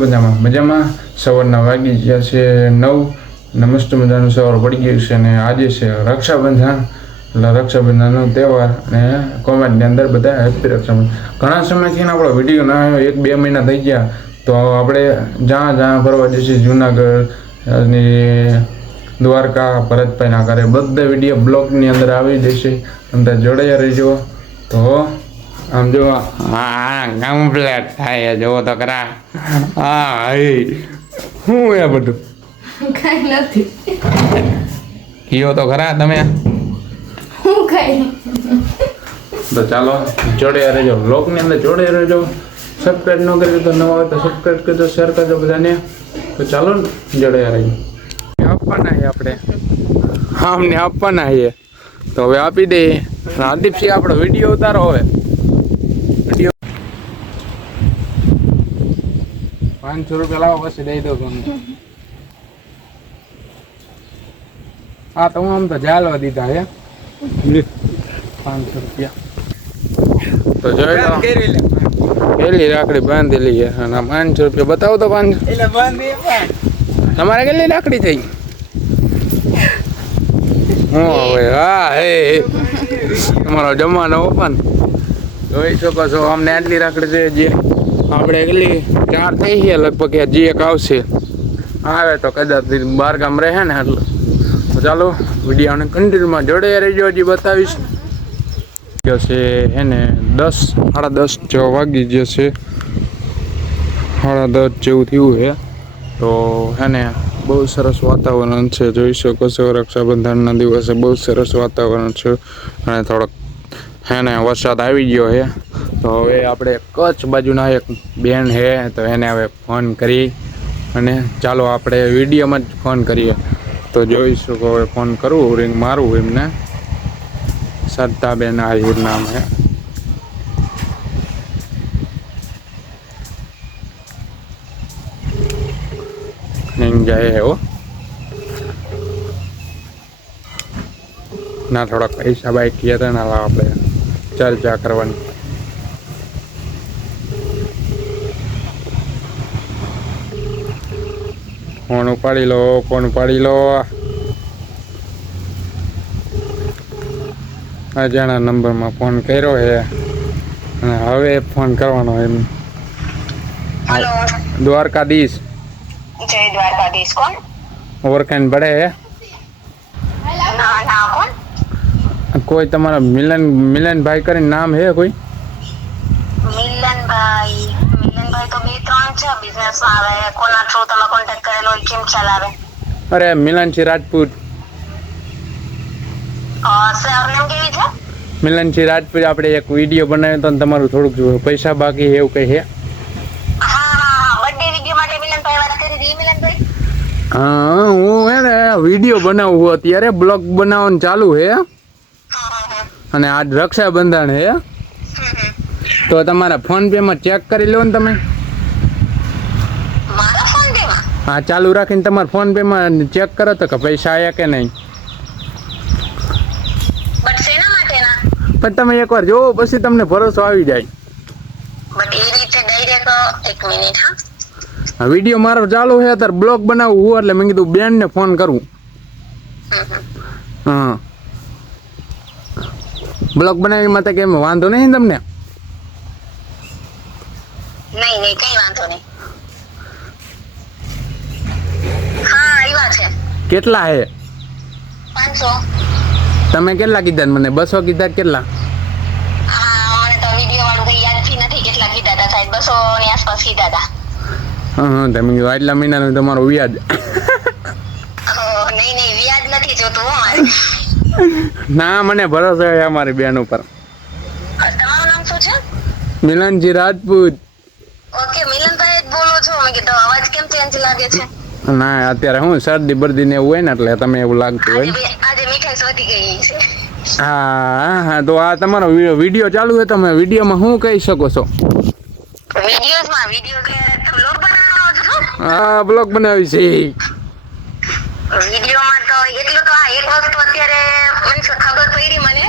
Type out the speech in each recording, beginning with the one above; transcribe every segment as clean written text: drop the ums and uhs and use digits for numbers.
બધામાં મજામાં? સવારના વાગી ગયા છે 9 અને મસ્ત મજાનું સવાર પડી ગયું છે અને આજે છે રક્ષાબંધન. એટલે રક્ષાબંધનનો તહેવાર અને કોમેન્ટની અંદર બધા હેપી રક્ષાબંધન. ઘણા સમયથી આપણો વિડીયો ના આવ્યો, 1-2 મહિના થઈ ગયા. તો આપણે જ્યાં ફરવા જઈશું, જુનાગઢ અને દ્વારકા, ભરતભાઈના ઘરે બધા વિડીયો બ્લોગની અંદર આવી જશે. અંદર જોડાયા રહેજો. તો આમ જો હા કમ્પ્લેટ થાય જોવો તો ખરા. હા શું એ બધું કઈ નથી કયો તો ખરા તમે. હું કઈ તો ચાલો જોડાયા રહેજો, બ્લોગની અંદર જોડાયા રહેજો. સબસ્ક્રાઈબ ન કરજો તો નવા હોય તો સબસ્ક્રાઈબ કરજો, શેર કરજો બધાને. તો ચાલો જોડાયા રહેજો. આપવાના છે આપણે, હા અમને આપવાના છે. તો હવે આપી દે. હાર્દિકસિંહ આપણો વિડીયો ઉતારો. હવે વિડીયો 500 રૂપિયા લાવો પછી દઈ દો તમને. હા તો હું આમ તો જાલવા દીધા હે 500 રૂપિયા. તો જોઈ લો કેટલી રાખડી બાંધેલી છે અને 500 રૂપિયા બતાવો તો. 500 તમારે કેટલી રાખડી થઈ? હું હવે હા હે તમારો જમાનો ઓપન જોઈ શકો છો. અમને આટલી રાખડી છે જે આપણે કેટલી 4 થઈ છે લગભગ. જે એક આવશે આવે તો કદાચ બહાર ગામ રહે ને એટલે. તો ચાલો વિડીયોને કન્ટિન્યુમાં જોડાયા રહેજો. હજી બતાવીશ છે એને 10-10:30 જેવા વાગી જશે. 10:30 જેવું થયું છે. તો એને બહુ સરસ વાતાવરણ છે, જોઈ શકો છો. રક્ષાબંધનના દિવસે બહુ સરસ વાતાવરણ છે અને થોડોક એને વરસાદ આવી ગયો છે. તો હવે આપણે કચ્છ બાજુના એક બેન છે તો એને હવે ફોન કરી અને ચાલો આપણે વિડીયોમાં જ ફોન કરીએ. તો જોઈ શકો હવે ફોન કરું, રિંગ મારું એમને. શ્રદ્ધાબેન આહિર નામ છે. રિંગ જાય હે હો ના. થોડાક પૈસા બાઈક ગયા હતા ને આપણે ચર્ચા કરવાની. ફોન ઉપાડી લો, ફોન ઉપાડી લો. અજાણા નંબરમાં ફોન કર્યો છે અને હવે ફોન કરવાનો એમ. हेलो દ્વારકાધીશ. जय द्वारकाधीश कौन? ઓળખાણ પડે હે ना ना कौन? કોઈ? તમારા મિલનભાઈ કરીને નામ હે કોઈ? મિલનભાઈ તો 2-3 છે બિઝનેસ માં આવે. કોના થ્રુ તમે કોન્ટેક્ટ કરેલો હોય, કેમ ચલાવે? અરે મિલનસિંહ રાજપૂત. સરનેમ કેવી છે? મિલનસિંહ રાજપૂત. આપણે એક વિડીયો બનાવ્યો હતો ને તમારું થોડુંક પૈસા બાકી છે એવું કઈ છે? હા બર્થડે વિડિયો માટે મિલનભાઈ વાત કરી હતી. મિલનભાઈ હા હું હે ને વિડીયો બનાવું અત્યારે, બ્લોગ બનાવવાનું ચાલુ છે અને આજ રક્ષાબંધન છે. તો તમારા ફોન પે માં ચેક કરી લો ને તમે. મારા ફોન પે માં? હા ચાલુ રાખીને તમારા ફોન પે માં ચેક કરો તો કે પૈસા આયા કે નહીં. બટ શેના માટેના? પણ તમે એકવાર જોવો પછી તમને ભરોસો આવી જાય. બટ એ રીતે ડાયરેક્ટ એક મિનિટ. હા વિડીયો મારો ચાલુ છે અત્યારે, બ્લોગ બનાવવું હું એટલે મેં કીધું બેનને ફોન કરું. હા બ્લોગ બનાવી માટે કેમ વાંધો નહીં તમને? નહીં કઈ વાંધો નહીં. હા આવ્યા છે. કેટલા હે? 500. તમે કેટલા કીધા મને? 200 કીધા કેટલા? હા મને તો વિડિયો વાળું કઈ યાદ થી નથી કેટલા કીધા હતા. સાહેબ 200 ની આસપાસ કીધા હતા. હા તમે કીધું આટલા મહિનાનું તમારું વ્યાજ. નહીં વ્યાજ નથી જોતું હો મારે. ના મને ભરોસો છે અમારી બેન ઉપર. તમારું નામ શું છે? મિલનસિંહ રાજપૂત. ઓકે મિલનભાઈ જ બોલો છો? મેં કીધું અવાજ કેમ ચેન્જ લાગે છે? ના અત્યારે હું શરદી બરદી ને એવું હોય ને એટલે તમે એવું લાગતું હોય. આજે મીઠાઈ વધી ગઈ છે. હા તો આ તમારો વિડીયો ચાલુ છે, તમે વિડીયોમાં શું કહી શકો છો? વિડીયો કે બ્લોગ બનાવવાનો છો? હા બ્લોગ બનાવી છે. વિડીયોમાં તો એટલું તો એક વસ્તુ અત્યારે મને ખબર પડી મને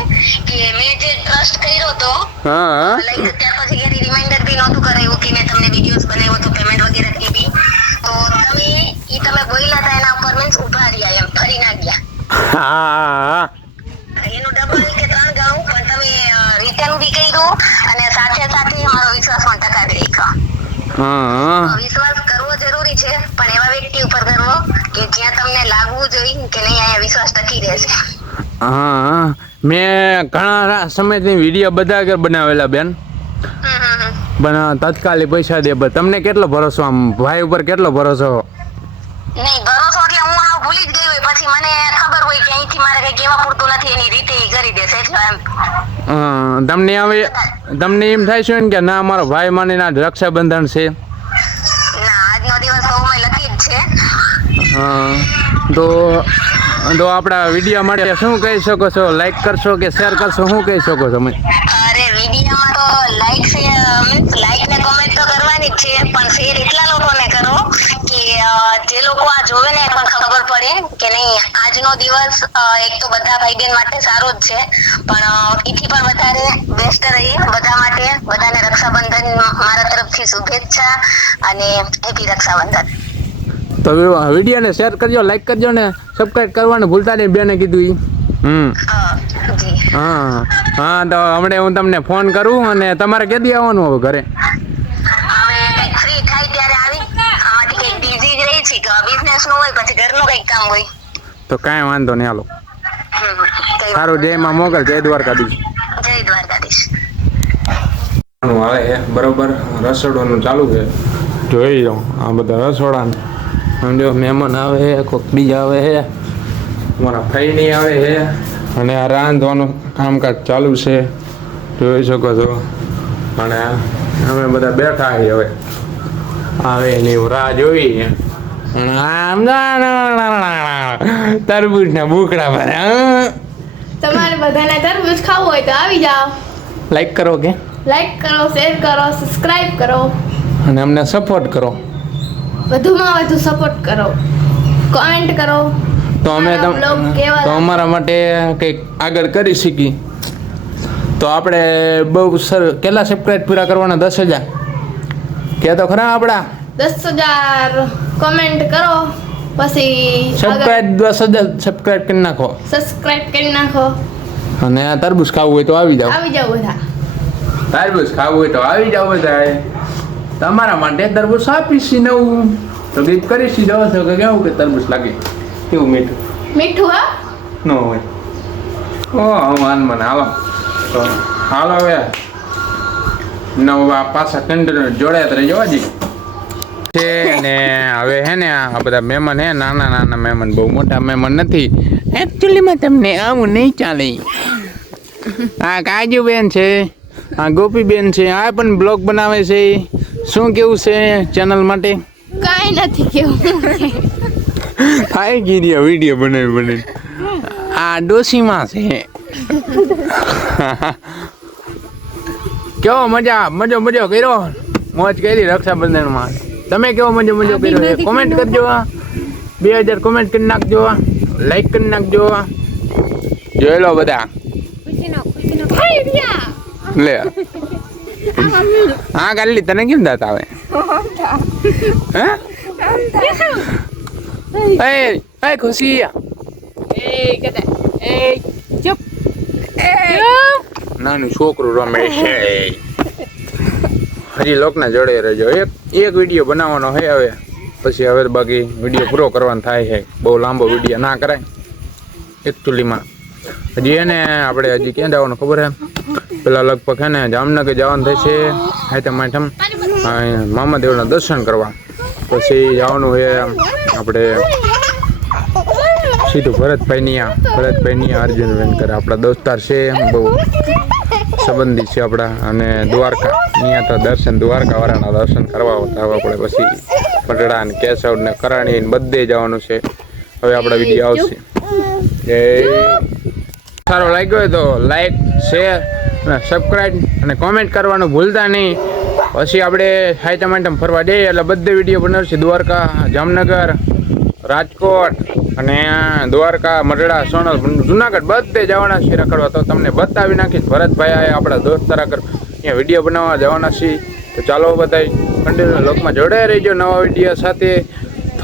કે મેં જે ટ્રસ્ટ કર્યો તો હા લાઈક ત્યાર પછી ક્યારે રિમાઇન્ડર બી નહોતું કરાયું કે મેં તમને વિડીયોઝ બનાવ્યો તો પેમેન્ટ વગેરે થી બી. હા એનું ડબલ કે 3 ગણું પણ તમે રિટર્ન બી કર્યું અને સાથે સાથે મારો વિશ્વાસ પણ ટકાવી રાખ્યો. હા વિશ્વાસ કરવો જરૂરી છે પણ એવા વ્યક્તિ ઉપર કરવો કે જ્યાં તમને લાગવું જોઈએ કે નહીં અહીંયા વિશ્વાસ ટકી રહેશે. હા મેં ઘણા સમયથી વિડીયો બધા આગળ બનાવેલા બેન, પણ તત્કાલી પૈસા દે. તમને કેટલો ભરોસો, આમ ભાઈ ઉપર કેટલો ભરોસો? નહીં ભરોસો એટલે હું હાવ ભૂલી જ ગઈ હોય પછી મને ખબર હોય કે અહીંથી મારે કઈ કહેવા પૂરતું નથી એની રીતે ઈ કરી દેશે એટલે એમ. તમને એમ થાય છે ને કે ના મારો ભાઈ માનીને આજ રક્ષાબંધન છે? ના આજનો દિવસ તો અમે લકી જ છે. તો આપણા વિડીયો માટે શું કહી શકો છો? લાઈક કરશો કે શેર કરશો, શું કહી શકો છો? અરે વિડીયોમાં તો લાઈક ને કોમેન્ટ તો કરવાની જ છે પણ શેર એટલા લોકોને કરો કે જે લોકો આ જોવે ને પણ ખબર પડે કે નહીં આજનો દિવસ એક તો બધા ભાઈ બહેન માટે સારો જ છે પણ એથી પણ વધારે બેસ્ટ રહી બધા માટે. બધાને રક્ષાબંધન મારા તરફથી શુભેચ્છા અને હેપી રક્ષાબંધન. તો વિડીયોને શેર કરજો, લાઈક કરજો ને સબસ્ક્રાઇબ કરવાનું ભૂલતા નહીં, બેને કીધું. હા તો હમણાં હું તમને ફોન કરું. અને તમારે ક્યાંથી આવવાનું હવે ઘરે? હવે કંઈક ફ્રી થાય ત્યારે આવી. આમાંથી કંઈક બિઝી જ રહી છે કે બિઝનેસ નું હોય પછી ઘરનું કંઈક કામ હોય. તો કાંઈ વાંધો નહીં, હાલો. કંઈ સારું, જય માં મોગલ, જય દ્વારકાધીશ. જય દ્વારકાધીશ. આવે છે બરોબર, રસોડાનું ચાલુ છે. જોઈ જાઉં આ બધા રસોડાને. સમજો મહેમાન આવે છે, કોઈક બીજા આવે છે, મારા ફઈની આવે છે અને આ રાંધવાનું કામકાજ ચાલુ છે, જોઈ શકો છો. અને અમે બધા બેઠા છીએ હવે આવે એની રાહ જોઈ. તરબૂચના બુકડા ભરે. તમારે બધાને તરબૂચ ખાવું હોય તો આવી જાઓ. લાઈક કરો કે લાઈક કરો, શેર કરો, સબસ્ક્રાઇબ કરો, અને અમને સપોર્ટ કરો. વધુમાં વધુ સપોર્ટ કરો, કોમેન્ટ કરો. તો અમે મારા vlog કેવા તો અમારા માટે કંઈક આગળ કરી શકી. તો આપણે બહુ કેટલા સબસ્ક્રાઇબ પૂરા કરવાના? 10,000 કે તો ખરા આપણા 10,000 કોમેન્ટ કરો પછી સબસ્ક્રાઇબ 10,000 સબસ્ક્રાઇબ કરી નાખો. સબસ્ક્રાઇબ કરી નાખો. અને તરબૂચ ખાવું હોય તો આવી જાઓ. આવી જાઓ બધા. તરબૂચ ખાવું હોય તો આવી જાવ બધા. તમારા માટે તરબૂચ આપીશ નવું. તો ગીત કરીશ જાવ છો કે કેવું કે તરબૂચ લાગે? કેવું મીઠું મીઠું હા ન હોય? ઓ માન મને હાલો. તો હાલો હવે નવા પાછા કન્ટેનર જોડ્યા રહી જવા જી છે ને. હવે હે ને આ બધા મહેમાન હે, નાના નાના મહેમાન, બહુ મોટા મહેમાન નથી. એકચ્યુઅલીમાં તમને આવું નહીં ચાલે. આ કાજુબેન છે, આ ગોપીબેન છે, આ પણ બ્લોગ બનાવે છે. શું કેવું છે ચેનલ માટે? કાંઈ નથી કેવું. થાય ગઈ વિડીયો બનાવી. આ ડોસીમાં છે. કેવો મજો કર્યો? મોજ કરી રક્ષાબંધનમાં? તમે કેવો મજો કર્યો? કોમેન્ટ કરજો. 2000 કોમેન્ટ કરી નાખજો, લાઈક કરી નાખજો. જોઈ લો બધા. લે હા કાલી તને કેમ દાંત આવે? હે ખુશી નાનું છોકરું રમે છે. હજી લોકના જોડે રહેજો. એક વિડીયો બનાવવાનો છે હવે, પછી હવે બાકી વિડીયો પૂરો કરવાનો થાય છે. બહુ લાંબો વિડીયો ના કરાય એકચ્યુઅલીમાં. હજી એને આપણે હજી ક્યાં જવાનું ખબર છે? પેલા લગભગ છે ને જામનગર જવાનું થશે હાથમ મામાદેવના દર્શન કરવા. પછી જવાનું છે આપણે સીધું ભરતભાઈની અર્જુન વેનકર આપણા દોસ્તાર છે, બહુ સંબંધી છે આપણા. અને દ્વારકા અહીંયા તો દ્વારકાવાળાના દર્શન કરવા આવવા પડે. પછી પટડા ને કેશવ ને કરાણી ને બધે જવાનું છે. હવે આપણા વિડીયો આવશે. સારો લાગ્યો હોય તો લાઈક, શેર અને સબસ્ક્રાઈબ અને કોમેન્ટ કરવાનું ભૂલતા નહીં. પછી આપણે હાઈટમ ફરવા જઈએ એટલે બધે વિડીયો બનાવશે. દ્વારકા, જામનગર, રાજકોટ અને દ્વારકા, મઢડા, સોનલ, જુનાગઢ બધે જવાના છે રખડવા. તો તમને બતાવી નાખીશ. ભરતભાઈ આપણા દોસ્તાર આગળ અહીંયા વિડીયો બનાવવા જવાના છીએ. તો ચાલો બધા કન્ટિન્યુ લોકમાં જોડાઈ રહીજો નવા વિડીયો સાથે.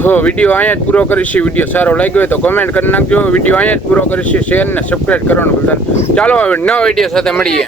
તો વિડીયો અહીંયા જ પૂરો કરીશું. વિડીયો સારો લાગ્યો હોય તો કોમેન્ટ કરી નાખજો. વિડીયો અહીંયા જ પૂરો કરીશું. શેર ને સબસ્ક્રાઈબ કરવાનું ભૂલતા નહીં. ચાલો હવે નવા વિડીયો સાથે મળીએ.